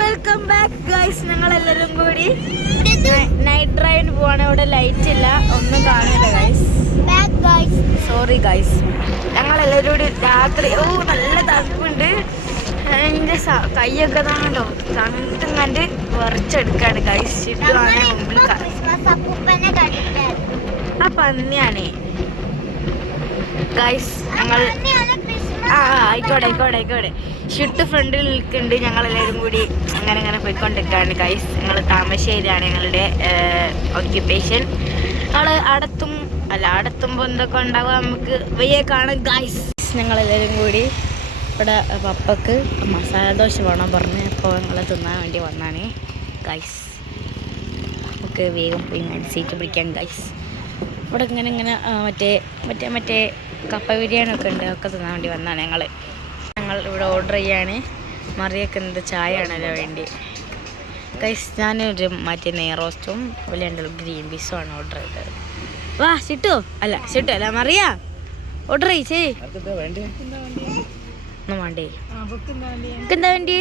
Welcome back guys. ഞങ്ങൾ എല്ലാവരും കൂടി നൈറ്റ് ഡ്രൈവിന് പോവാണ്. ഇവിടെ ലൈറ്റ് ഇല്ല, ഒന്നും കാണില്ല ഗൈസ്. Sorry guys. ഞങ്ങൾ എല്ലാവരും കൂടി രാത്രി നല്ല തണുപ്പുണ്ട്. എൻ്റെ കൈയൊക്കെ താണല്ലോ തണുത്തും കണ്ട് വിറച്ചെടുക്കാണ് ഗൈസ്. ചുറ്റുവാണ് മുമ്പിൽ ആ പന്നിയാണ് ഗൈസ്. ഞങ്ങൾ ആയിക്കോട്ടെ ഷുട്ട് ഫ്രണ്ടിൽ നിൽക്കുന്നുണ്ട്. ഞങ്ങളെല്ലാവരും കൂടി അങ്ങനെ പോയിക്കൊണ്ടിരിക്കുകയാണ് ഗൈസ്. ഞങ്ങൾ താമരശ്ശേരിയാണ് ഞങ്ങളുടെ ഓക്യുപ്പേഷൻ. ഞങ്ങൾ അടത്തുമ്പോൾ എന്തൊക്കെ ഉണ്ടാവുക നമുക്ക് വയ്യ കാണാം ഗൈസ്. ഞങ്ങളെല്ലാവരും കൂടി ഇവിടെ പപ്പക്ക് മസാല ദോശ വേണം പറഞ്ഞ് അപ്പോൾ ഞങ്ങൾ തിന്നാൻ വേണ്ടി വന്നാണ് ഗൈസ്. നമുക്ക് വേഗം പോയി സീറ്റ് പിടിക്കാം ഗൈസ്. ഇവിടെ ഇങ്ങനെ മറ്റേ കപ്പ ബിരിയാണി ഒക്കെ ഉണ്ട്, ഒക്കെ തിന്നാൻ വേണ്ടി വന്നാണ് ഞങ്ങൾ ഇവിടെ ഓർഡർ ചെയ്യാണ്. മറിയൊക്കെ എന്ത് ചായ ആണല്ലോ വേണ്ടി ഗൈസ്. ഞാനൊരു മറ്റേ നെയ്റോസ്റ്റും വലിയ ഗ്രീൻ പീസും ആണ് ഓർഡർ ചെയ്തത്. വാ ചിട്ടു അല്ല മറിയ ഓർഡർ ചെയ്യേ. ഒന്നും വേണ്ടേ? എന്താ വേണ്ടി?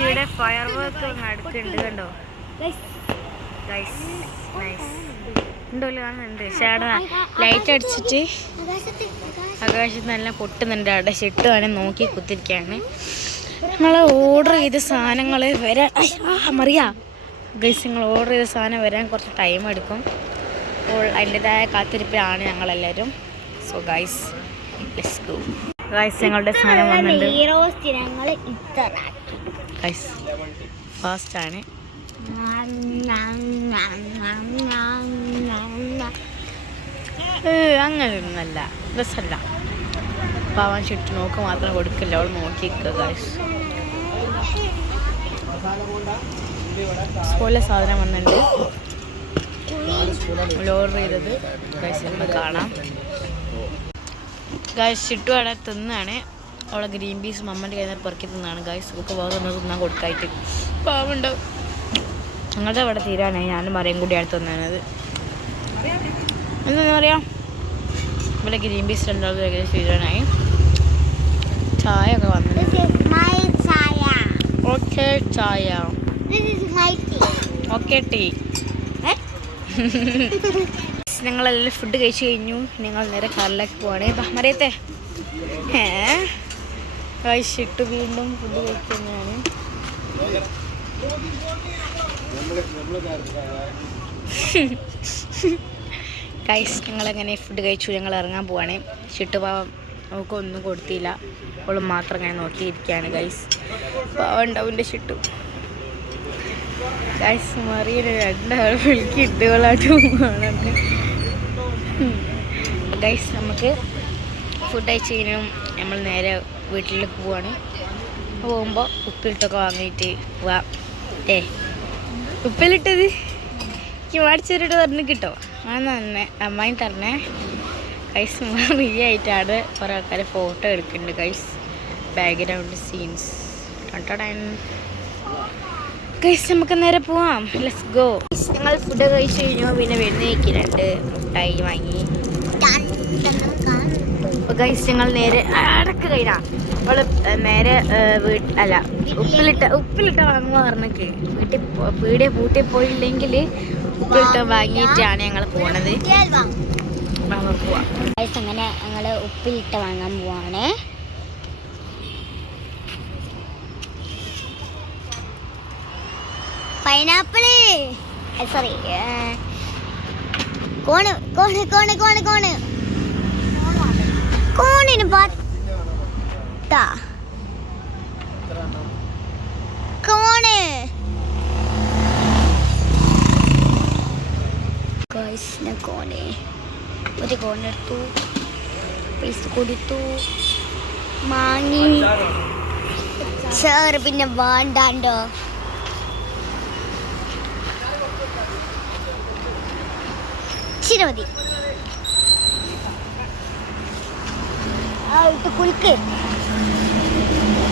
ഇവിടെ ഫയർ വർക്ക് നടക്കുന്നുണ്ട് കണ്ടോ ഉണ്ടല്ലോ. ഷാഡോ ലൈറ്റ് അടിച്ചിട്ട് ആകാശത്ത് നല്ല പൊട്ടുന്നുണ്ട്. അവിടെ ഷിട്ടുവാണ് നോക്കി കുത്തിരിക്കുകയാണ്. നിങ്ങൾ ഓർഡർ ചെയ്ത സാധനങ്ങൾ വരാൻ മറിയാ ഗൈസ്. നിങ്ങൾ ഓർഡർ ചെയ്ത സാധനം വരാൻ കുറച്ച് ടൈം എടുക്കും. അപ്പോൾ അതിൻ്റെതായ കാത്തിരിപ്പിലാണ് ഞങ്ങളെല്ലാവരും. So guys let's go guys. ഞങ്ങളുടെ സാധനം വന്നിട്ടുണ്ട് ഗൈസ്. ഫാസ്റ്റാണ്. അങ്ങനെയൊന്നല്ല, രസമല്ല. പാവാൻ ചുറ്റും നോക്ക് മാത്രം കൊടുക്കില്ല, അവൾ നോക്കിക്കുക ഗൈസ്. സ്കൂളിലെ സാധനം വന്നിട്ടുണ്ട്. ഓർഡർ ചെയ്തത് ഗൈസ് നമുക്ക് കാണാം ഗൈസ്. ചുറ്റു അവിടെ തിന്നാണ്. അവളെ ഗ്രീൻ പീസ് മമ്മൻ്റെ കയ്യിൽ നിന്ന് പെറുക്കി തിന്നാണ് ഗൈസ്. ഒക്കെ വേറെ തിന്നാൻ കൊടുക്കായിട്ട് പാവുണ്ടാവും. ഞങ്ങളുടെ അവിടെ തീരാനായി. ഞാനും മറിയും കൂടിയാണ് തിന്നത്. എന്താ പറയാ, ഇവിടെ ഗ്രീൻ പീസ് രണ്ടാമത് ഏകദേശം തീരാനായി. ചായ ഒക്കെ വന്നത്. ഓക്കെ ചായ, ഓക്കെ ടീ. ഞങ്ങളെല്ലാം ഫുഡ് കഴിച്ചു കഴിഞ്ഞു. ഞങ്ങൾ നേരെ കാറിലേക്ക് പോവാണ്. മറിയത്തെ കഴിച്ചിട്ട് വീണ്ടും ഫുഡ് കഴിക്കുന്നതാണ്. ഗൈസ് ഞങ്ങളങ്ങനെ ഫുഡ് കഴിച്ചു. ഞങ്ങൾ ഇറങ്ങാൻ പോവാണ്. ചുട്ടുപാവം നമുക്ക് ഒന്നും കൊടുത്തില്ല, അവളും മാത്രം അങ്ങനെ നോക്കിയിരിക്കുകയാണ് ഗൈസ്. പാവുണ്ടാവിൻ്റെ ചുട്ടു ഗൈസ്. മറിയൊരു രണ്ടാൾ വിളിക്കിട്ടുകളായിട്ട് പോകണമെന്ന് ഗൈസ്. നമുക്ക് ഫുഡ് കഴിച്ച് കഴിഞ്ഞും നമ്മൾ നേരെ വീട്ടിലേക്ക് പോവാണ്. പോകുമ്പോൾ ഉപ്പിലിട്ടൊക്കെ വാങ്ങിയിട്ട് പോവാം. ഉപ്പിലിട്ടത് എനിക്ക് മേടിച്ചവരോട് പറഞ്ഞ് കിട്ടോ? തന്നെ അമ്മായി തരണേ ഗൈസ്. ഫ്രീ ആയിട്ടാണ് കുറേ ആൾക്കാർ ഫോട്ടോ എടുക്കുന്നുണ്ട് ഗൈസ്. Background scenes guys. നമുക്ക് നേരെ പോവാം. Let's go. ഞങ്ങൾ ഫുഡ് കഴിച്ച് കഴിഞ്ഞു. പിന്നെ വെണ്ണയ്ക്കുന്നുണ്ട്, മുട്ടായി വാങ്ങി ഗൈസ്. ഞങ്ങൾ നേരെ അടക്ക് കഴിഞ്ഞാ അവള് നേരെ ഉപ്പിലിട്ട വാങ്ങുക പറഞ്ഞൊക്കെ പീടിയ പൂട്ടി പോയില്ലെങ്കിൽ ഉപ്പിലിട്ട വാങ്ങിയിട്ടാണ് ഞങ്ങൾ പോണത്. അങ്ങനെ ഞങ്ങൾ ഉപ്പിലിട്ട വാങ്ങാൻ പോവാണ്. പൈനാപ്പിള് സോറി കോണിന് കോണ് ഗൈസിന് കോണ്. ഒരു കോണെടുത്തു, പൈസ കൊടുത്തു, മാങ്ങി സാറ് പിന്നെ വേണ്ടാണ്ടോ. ഇച്ചിരി മതി. കുളിക്ക്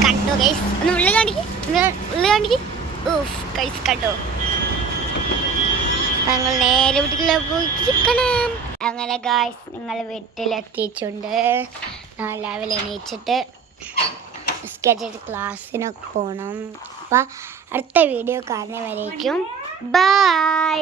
കണ്ടോ ഗൈസ്? ഒന്ന് ഉള്ളിൽ കാണിക്ക് ഗൈസ് കണ്ടോ? ഞങ്ങൾ നേരെ വീട്ടിലേക്ക് പോയി ചിക്കണം. അങ്ങനെ ഗായ്സ് നിങ്ങൾ വീട്ടിലെത്തിയിട്ടുണ്ട്. ഞാൻ രാവിലെ എണീച്ചിട്ട് സ്കെച്ച് ക്ലാസ്സിനൊക്കെ പോകണം. അപ്പം അടുത്ത വീഡിയോ കാണുന്നവരേക്കും ബൈ.